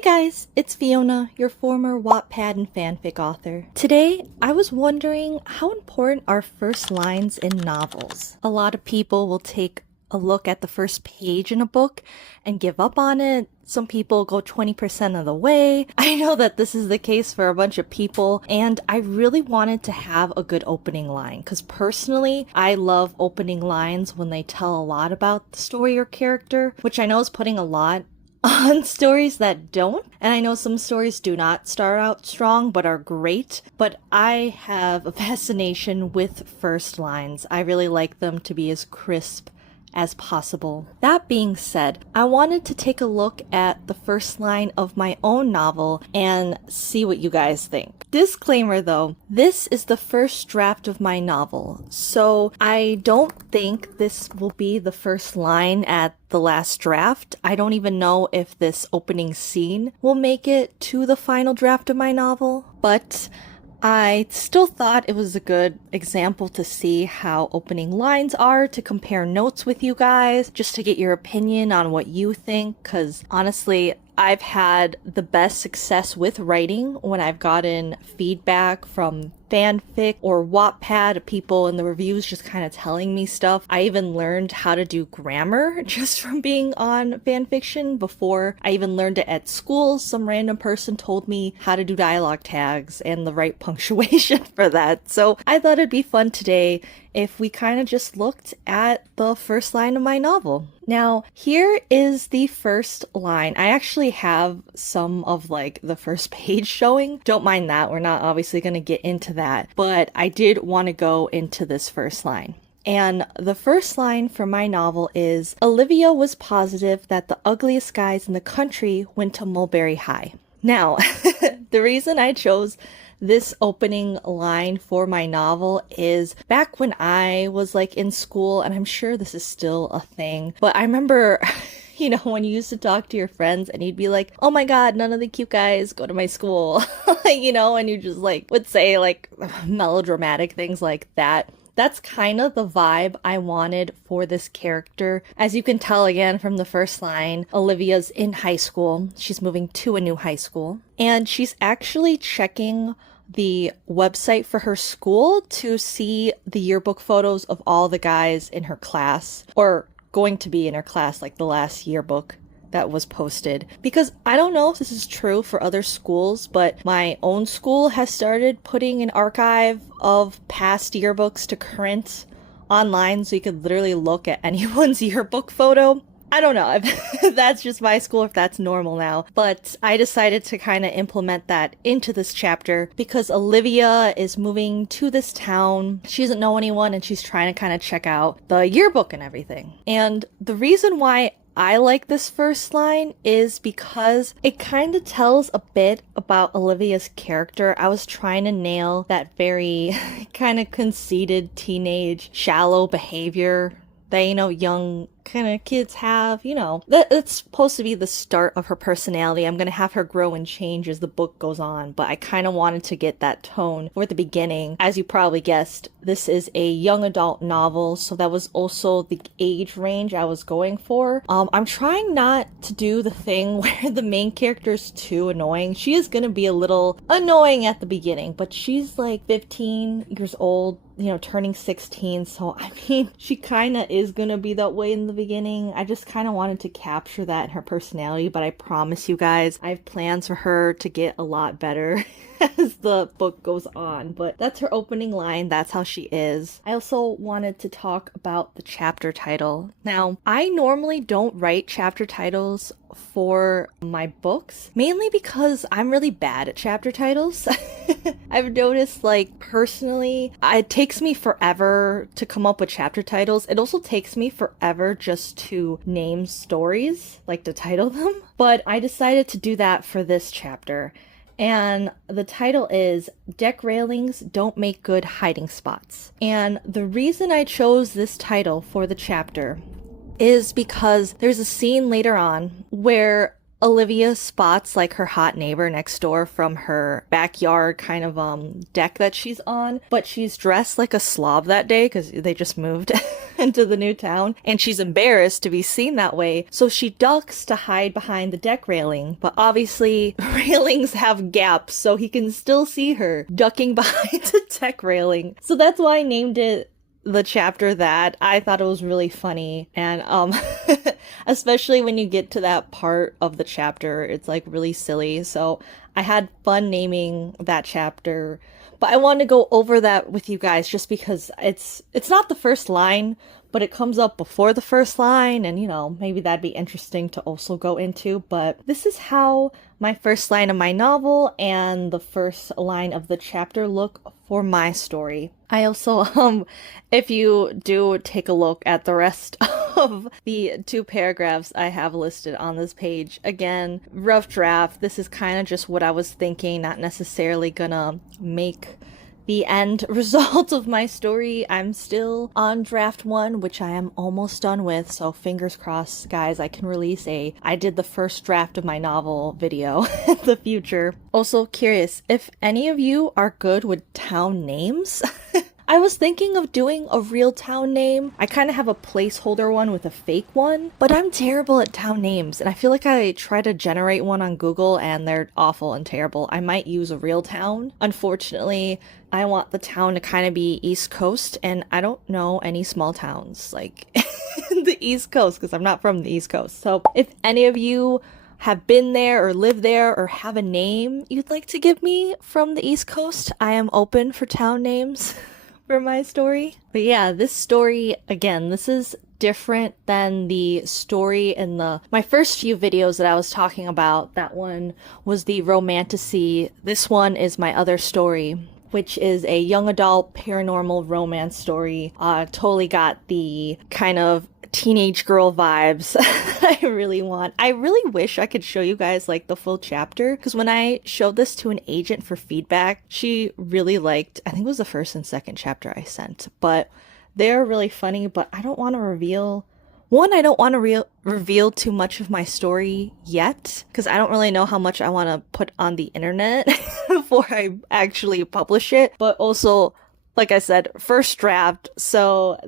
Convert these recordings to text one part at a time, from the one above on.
Hey guys, it's Fiona, your former Wattpad and fanfic author. Today, I was wondering how important are first lines in novels. A lot of people will take a look at the first page in a book and give up on it. Some people go 20% of the way. I know that this is the case for a bunch of people, and I really wanted to have a good opening line because personally, I love opening lines when they tell a lot about the story or character, which I know is putting a lot on stories that don't. And I know some stories do not start out strong but are great, but I have a fascination with first lines. I really like them to be as crisp as possible. That being said, I wanted to take a look at the first line of my own novel and see what you guys think. Disclaimer though, this is the first draft of my novel, so I don't think this will be the first line at the last draft. I don't even know if this opening scene will make it to the final draft of my novel, but I still thought it was a good example to see how opening lines are, to compare notes with you guys, just to get your opinion on what you think, because honestly, I've had the best success with writing when I've gotten feedback from fanfic or Wattpad, people in the reviews just kind of telling me stuff. I even learned how to do grammar just from being on fanfiction before I even learned it at school. Some random person told me how to do dialogue tags and the right punctuation for that. So I thought it'd be fun today if we kind of just looked at the first line of my novel. Now, here is the first line. I actually have some of like the first page showing. Don't mind that. We're not obviously going to get into that, but I did want to go into this first line. And the first line for my novel is, Olivia was positive that the ugliest guys in the country went to Mulberry High. Now, the reason I chose this opening line for my novel is back when I was like in school, and I'm sure this is still a thing, but I remember when you used to talk to your friends and you'd be like, oh my god, none of the cute guys go to my school, and you just like would say like melodramatic things like that. That's kind of the vibe I wanted for this character. As you can tell again from the first line, Olivia's in high school. She's moving to a new high school. And she's actually checking the website for her school to see the yearbook photos of all the guys in her class, or going to be in her class, like the last yearbook that was posted. Because I don't know if this is true for other schools, but my own school has started putting an archive of past yearbooks to current online, so you could literally look at anyone's yearbook photo. I don't know if that's just my school, if that's normal now, but I decided to kind of implement that into this chapter because Olivia is moving to this town. She doesn't know anyone and she's trying to kind of check out the yearbook and everything. And the reason why I like this first line is because it kind of tells a bit about Olivia's character. I was trying to nail that very kind of conceited teenage shallow behavior that, young kind of kids have, that's supposed to be the start of her personality. I'm going to have her grow and change as the book goes on, but I kind of wanted to get that tone for the beginning. As you probably guessed, this is a young adult novel, so that was also the age range I was going for. I'm trying not to do the thing where the main character is too annoying. She is going to be a little annoying at the beginning, but she's like 15 years old, turning 16, so I mean, she kind of is going to be that way in the beginning. I just kind of wanted to capture that in her personality, but I promise you guys, I have plans for her to get a lot better as the book goes on. But that's her opening line. That's how she is. I also wanted to talk about the chapter title. Now, I normally don't write chapter titles for my books, mainly because I'm really bad at chapter titles. I've noticed, personally, it takes me forever to come up with chapter titles. It also takes me forever just to name stories, to title them. But I decided to do that for this chapter. And the title is Deck Railings Don't Make Good Hiding Spots. And the reason I chose this title for the chapter is because there's a scene later on where Olivia spots her hot neighbor next door from her backyard kind of deck that she's on, but she's dressed like a slob that day because they just moved. into the new town, and she's embarrassed to be seen that way, so she ducks to hide behind the deck railing. But obviously, railings have gaps, so he can still see her ducking behind the deck railing. So that's why I named it the chapter that. I thought it was really funny, and especially when you get to that part of the chapter, it's like really silly. So I had fun naming that chapter, but I wanted to go over that with you guys just because it's not the first line, but it comes up before the first line, and you know, maybe that'd be interesting to also go into. But this is how my first line of my novel and the first line of the chapter look for my story. I also, if you do take a look at the rest of the 2 paragraphs I have listed on this page, again, rough draft. This is kind of just what I was thinking, not necessarily gonna make the end result of my story. I'm still on draft 1, which I am almost done with, so fingers crossed, guys, I can release I did the first draft of my novel video in the future. Also curious, if any of you are good with town names? I was thinking of doing a real town name. I kind of have a placeholder one with a fake one, but I'm terrible at town names, and I feel like I try to generate one on Google and they're awful and terrible. I might use a real town. Unfortunately, I want the town to kind of be East Coast, and I don't know any small towns like in the East Coast because I'm not from the East Coast. So if any of you have been there or live there or have a name you'd like to give me from the East Coast, I am open for town names for my story. But yeah, this story, again, this is different than the story in my first few videos that I was talking about. That one was the romantasy. This one is my other story, which is a young adult paranormal romance story. Totally got the kind of teenage girl vibes I really want. I really wish I could show you guys like the full chapter, because when I showed this to an agent for feedback, she really liked, I think it was the first and second chapter I sent, but they're really funny. But I don't want to reveal I don't want to reveal too much of my story yet, because I don't really know how much I want to put on the internet before I actually publish it. But also, like I said, first draft, so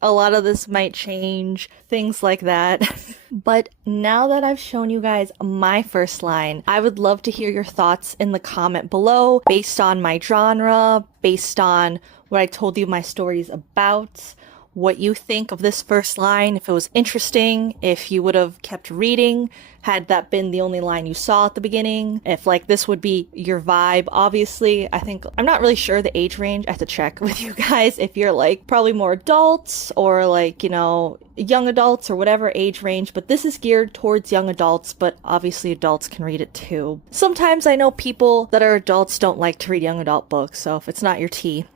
a lot of this might change, things like that. But now that I've shown you guys my first line, I would love to hear your thoughts in the comment below, based on my genre, based on what I told you my story's about, what you think of this first line, if it was interesting, if you would have kept reading had that been the only line you saw at the beginning, if like this would be your vibe. Obviously, I'm not really sure the age range. I have to check with you guys if you're like probably more adults or like, you know, young adults or whatever age range, but this is geared towards young adults, but obviously adults can read it too. Sometimes I know people that are adults don't like to read young adult books, so if it's not your tea,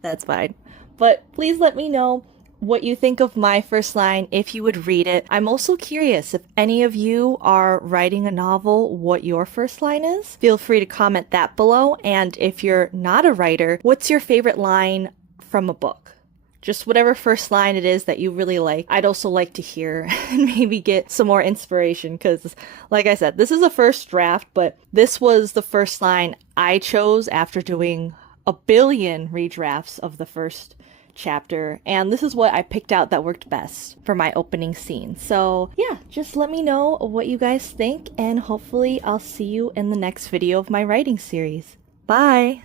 that's fine. But please let me know what you think of my first line, if you would read it. I'm also curious if any of you are writing a novel, what your first line is. Feel free to comment that below. And if you're not a writer, what's your favorite line from a book? Just whatever first line it is that you really like. I'd also like to hear and maybe get some more inspiration, because like I said, this is a first draft, but this was the first line I chose after doing a billion redrafts of the first chapter, and this is what I picked out that worked best for my opening scene. So yeah, just let me know what you guys think, and hopefully I'll see you in the next video of my writing series. Bye!